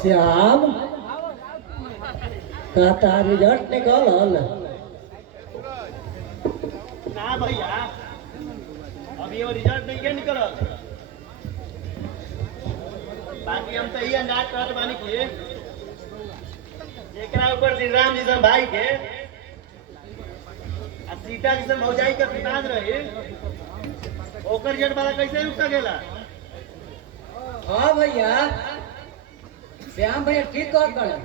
श्याम कहता रिजल्ट निकल ना भैया अभी वो रिजल्ट नहीं के निकल बाकी हम तो ये अंदाज करत बानी कि एकरा ऊपर श्री राम जी सन भाई के आ सीता जी सन भौजाई के पिताज रहे ओकर रिजल्ट वाला कैसे रुक सकेला। हाँ भैया श्याम भैया ठीक कहत बाड़े।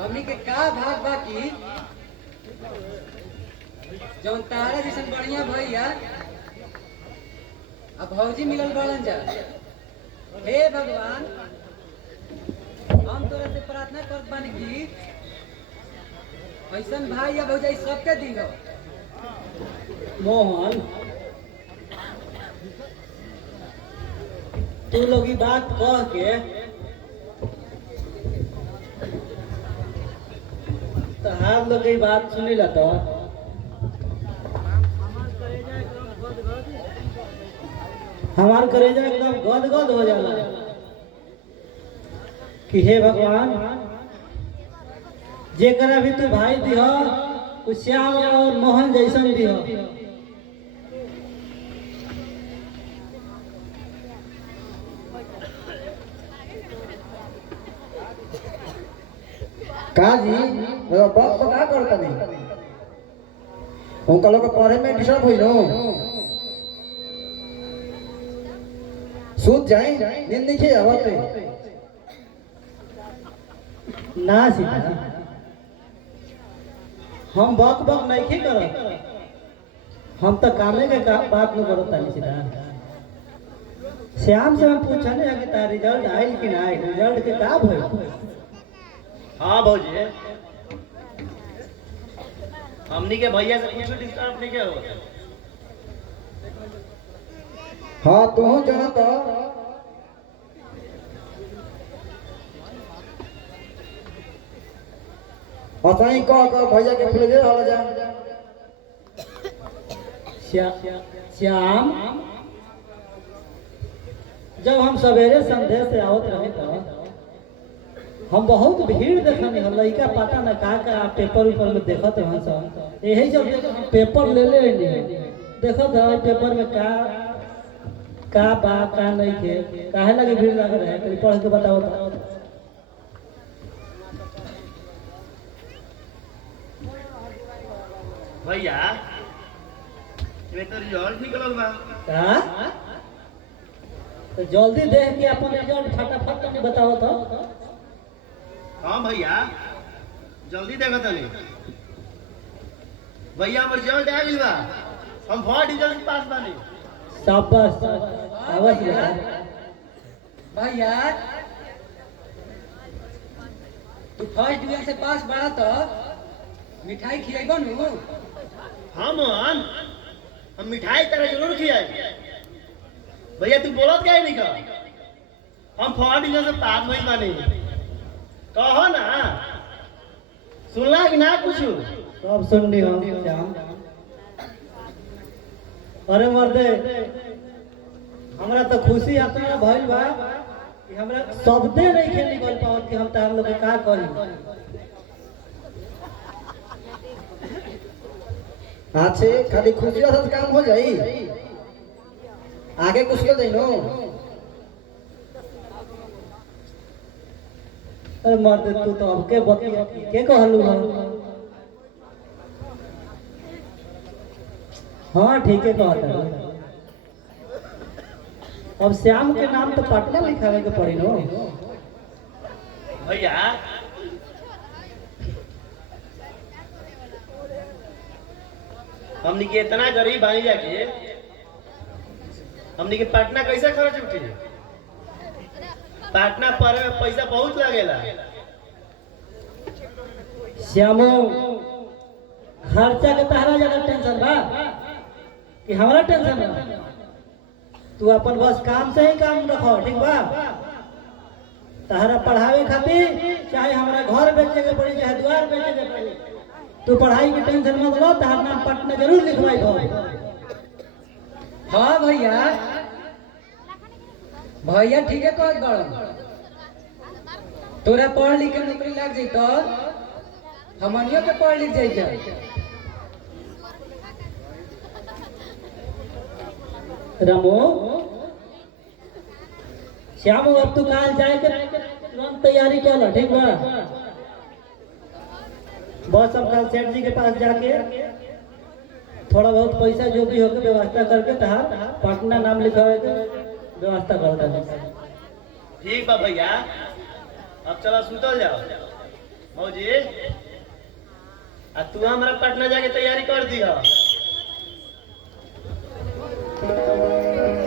हमनी के का भाग बाकी जौन तारा जैसन बढ़िया भैया अब भौजी मिलल बाड़न जा। हे भगवान हम तोरा से प्रार्थना करत बानी कि ऐसन भाई या भौजाई सबके दिहो। मोहन तू लोग बात कह के तो हम लोग बात सुनी ला तो हमार करेजा एकदम गदगद हो जाला कि हे भगवान जेकरा भी तू भाई दिह उ श्याम और मोहन जैसन दिह। का जी बाप का करता नहीं उनका लोग पढ़े में डिस्टर्ब हुई नो सूत जाए नींद नहीं खे आवत ना सीता हम बक बक नहीं करत हम तो कामे के बात न करत तानी सीता। श्याम से हम पूछने कि तार रिजल्ट आइल कि ना आइल रिजल्ट के का भइल। हाँ भौजी हमनी के भैया से कुछ डिस्टर्ब नहीं के हो। हाँ तू जाना तो असाई कह भैया के फुल दे हल जा श्याम जब हम सवेरे संध्या से आवत रहे तो हम बहुत भीड़ देखनी हम लड़का पता न का पेपर ऊपर में देखत रहे सब यही जब पेपर ले ले देखत है पेपर में का बा का नहीं के काहे लगे भीड़ लग रहे है पढ़ के बताओ तो। भैया ये तो रिजल्ट निकलल बा का तो जल्दी देख के अपन रिजल्ट फटाफट तनी बताओ तो। हाँ भैया जल्दी देखो तनी भैया हमर रिजल्ट आ गइल बा हम फर्स्ट डिवीजन पास बानी। शाबाश अवश्य भैया तू फर्स्ट डिवीजन से पास बड़ा तो मिठाई खियाइबो नु। हाँ मोहन हम मिठाई तरह जरूर खियाई। भैया तू बोलत काहे नहीं का हम फर्स्ट डिवीजन से पास भइल बानी कहो ना सुनला कि ना कुछ सब सुन ली हम श्याम। अरे मर्दे हमरा तो खुशी इतना भइल बा कि हमरा शब्दे नहीं खेल निकल पावत कि हम तार लोग के का करी। अच्छे खाली खुशी से काम हो जाई आगे कुछ के देनो। अरे मर्दे तू तो अब के बतिया के कहलू हम। हाँ ठीक है कहता अब श्याम के नाम तो पटना लिखावे के पड़ी नो। भैया हमनी के इतना गरीब बानी जाके हमनी के पटना कैसे खर्च उठी। पटना पढ़े में पैसा बहुत लगेला। श्यामो खर्चा के तहरा ज्यादा टेंशन बा कि हमारा टेंशन बा। तू अपन बस काम से ही काम रखो ठीक बा। तहरा पढ़ावे खातिर चाहे हमारा घर बेचे के पड़ी चाहे द्वार बेचे के पड़ी तू पढ़ाई की टेंशन मत लो। तहर नाम पटना जरूर लिखवाई दो। हाँ भैया भैया ठीक है कहत बाड़न। तोरा पढ़ लिख के नौकरी लग जाई तो हमनियो के पढ़ लिख जाई जा। रामू श्याम अब तू काल जाए के तुरंत तैयारी कर ला, ठीक बा? बस हम कल सेठ जी के पास जाके थोड़ा बहुत पैसा जो भी होके व्यवस्था करके तहार पटना नाम लिखावे के व्यवस्था कर देंगे। ठीक बा भैया, अब चला सुतल जाओ। मौजी आ तू हमरा पटना जाके तैयारी कर दिया।